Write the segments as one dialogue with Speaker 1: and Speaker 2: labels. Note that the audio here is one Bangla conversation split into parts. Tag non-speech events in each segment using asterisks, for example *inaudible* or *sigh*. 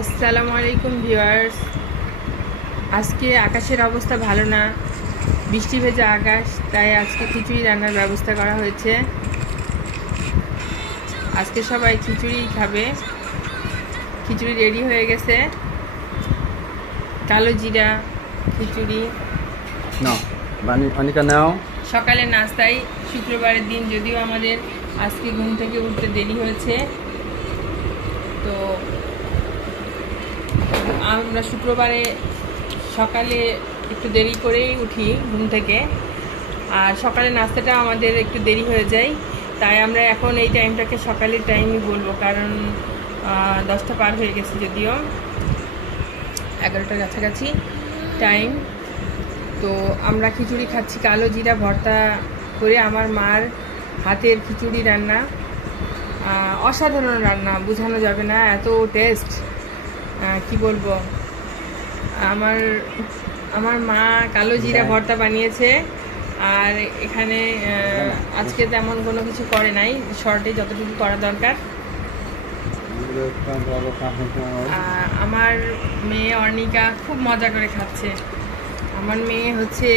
Speaker 1: আসসালামু আলাইকুম ভিউয়ার্স। আজকে আকাশের অবস্থা ভালো না বৃষ্টি ভেজা আকাশ তাই আজকে খিচুড়ি রান্নার ব্যবস্থা করা হয়েছে। আজকে সবাই খিচুড়ি খাবে। খিচুড়ি রেডি হয়ে গেছে। কালো জিরা খিচুড়ি।
Speaker 2: নাও।
Speaker 1: সকালে নাস্তায় শুক্রবারের দিন যদিও আমাদের আজকে ঘুম থেকে উঠতে দেরি হয়েছে। তো আমরা শুক্রবারে সকালে একটু দেরি করেই উঠি ঘুম থেকে। আর সকালে নাস্তাটা আমাদের একটু দেরি হয়ে যায়। তাই আমরা এখন এই টাইমটাকে সকালের টাইমই বলব কারণ দশটা পার হয়ে গেছে যদিও। এগারোটার কাছাকাছি টাইম। তো আমরা খিচুড়ি খাচ্ছি, কালো জিরা ভর্তা করে আমার মার হাতের খিচুড়ি রান্না। অসাধারণ রান্না, বোঝানো যাবে না, এত টেস্ট কি বলব? আমার আমার মা কালো জিরা ভর্তা বানিয়েছে আর এখানে আহ, আজকে তেমন কোনো কিছু করে নাই শর্টে যতটুকু করা দরকার। আমার মেয়ে অর্ণিকা খুব মজা করে খাচ্ছে। আমার মেয়ে হচ্ছে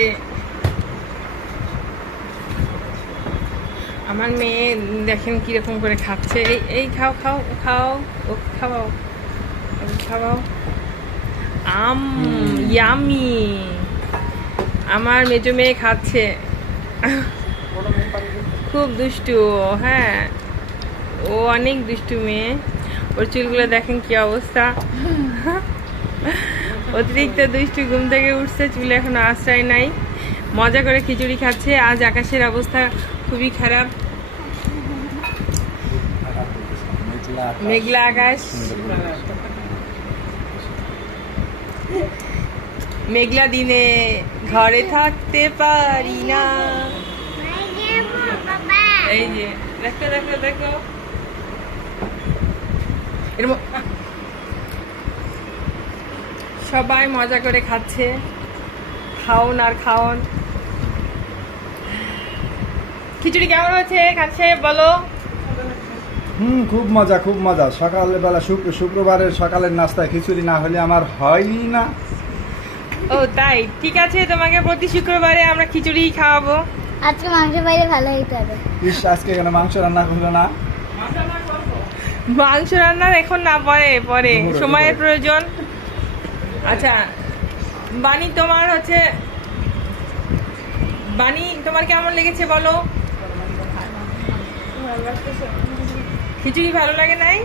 Speaker 1: আমার মেয়ে দেখেন কীরকম করে খাচ্ছে। এই এই খাও খাও খাও ও খাওয়াও। খাওয়াও। আম ইয়ামি আমার মেজো মেয়ে খাচ্ছে। খুব দুষ্টু হ্যাঁ। ও অনেক দুষ্টু মেয়ে। ওর চুলগুলো দেখেন কি অবস্থা। অতিরিক্ত দুষ্টু ঘুম থেকে উঠছে, চুলে এখনও আশ্রয় নাই। মজা করে খিচুড়ি খাচ্ছে। আজ আকাশের অবস্থা খুবই খারাপ। মেঘলা আকাশ। মেঘলা দিনে ঘরে থাকতে পারি না। এই যে, দেখো সবাই মজা করে খাচ্ছে। খাওন আর খাওন। খিচুড়ি কেমন হয়েছে খাচ্ছে, বলো।
Speaker 2: হুম খুব মজা খুব মজা। সকালবেলা শুক্র শুক্রবারের সকালের নাস্তায় খিচুড়ি না হলে আমার হয়ই না।
Speaker 1: ও তাই? ঠিক আছে তোমাকে প্রতি শুক্রবারে আমরা খিচুড়ি খাওয়াবো।
Speaker 3: আজকে মাংস বাইরে ভালো হইতে হবে।
Speaker 2: ইস আজকে কেন মাংস রান্না করল না?
Speaker 1: মাংস রান্নার এখন না পরে পরে। সময়ের প্রয়োজন। আচ্ছা বানি তোমার হচ্ছে বানি তোমার কেমন লেগেছে বলো? খিচুড়ি ভালো লাগে নাই?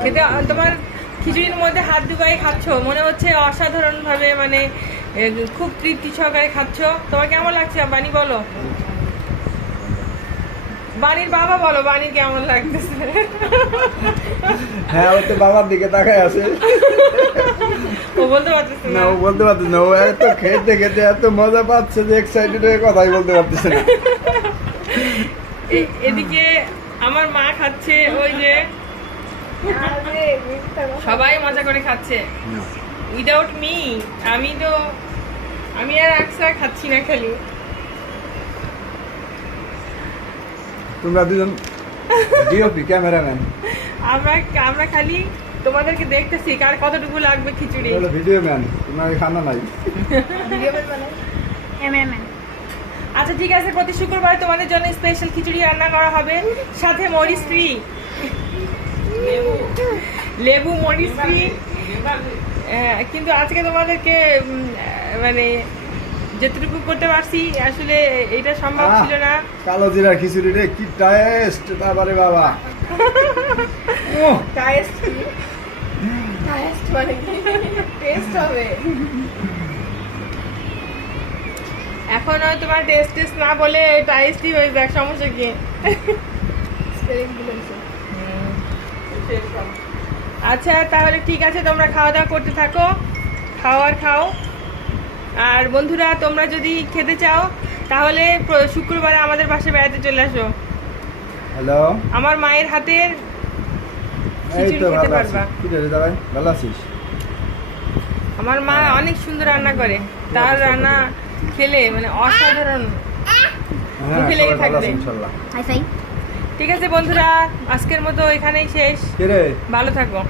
Speaker 1: খেতে তোমার খিচুড়ির মধ্যে হাত ডুবাই খাচ্ছ? মনে হচ্ছে অসাধারণ ভাবে মানে খুব তৃপ্তি সহকারে খাচ্ছ। তোমার কেমন লাগছে? বানি বলো। বানির বাবা বলো বানির কেমন লাগতেছে?
Speaker 2: হ্যাঁ ও তো বাবার দিকে তাকায় আছে।
Speaker 1: ও বলতে পারতেছে
Speaker 2: না। ও বলতে পারছে না। ও এত খেতে খেতে এত মজা পাচ্ছে যে এক্সাইটেড হয়ে কথাই বলতে পারতেছে না।
Speaker 1: এদিকে আমার মা খাচ্ছে ওই যে সবাই মজা করে খাচ্ছে। উইদাউট মি আমি তো আমি আর একসা খাচ্ছি না খালি।
Speaker 2: তোমরা দুজন ডিওপি ক্যামেরাম্যান
Speaker 1: আমরা আমরা খালি তোমাদেরকে দেখতেছি কার কতটুকু লাগবে খিচুড়ি।
Speaker 2: ভিডিও ম্যান তোমার খানা নাই। *laughs*
Speaker 3: এম এম
Speaker 1: আচ্ছা ঠিক আছে প্রতি শুক্রবার তোমাদের জন্য স্পেশাল খিচুড়ি রান্না করা হবে। সাথে মরিচ ফ্রি লেবু। মরিচ ফ্রি কিন্তু আজকে তোমাদেরকে মানে যেটুকু করতে পারছি আসলে এটা সম্ভব ছিল না।
Speaker 2: কালো জিরা খিচুড়ি রে কি টেস্ট তারপরে বাবা। *laughs* উহ,
Speaker 1: এখন হয় তোমার টেস্ট টেস্ট না বলে টাইস্টই হয়ে যাক সমস্যা কি? আচ্ছা তাহলে ঠিক আছে তোমরা খাওয়া দাওয়া করতে থাকো খাও আর খাও। আর বন্ধুরা তোমরা যদি খেতে চাও তাহলে শুক্রবারে আমাদের পাশে বেড়াতে চলে আসো।
Speaker 2: হ্যালো?
Speaker 1: আমার মায়ের হাতের আমার মা অনেক সুন্দর রান্না করে। তার রান্না খেলে মানে অসাধারণ।
Speaker 2: হ্যাঁ
Speaker 1: মুখে লেগে থাকবে। ঠিক আছে বন্ধুরা আজকের মতো এখানেই শেষ। ভালো থাকো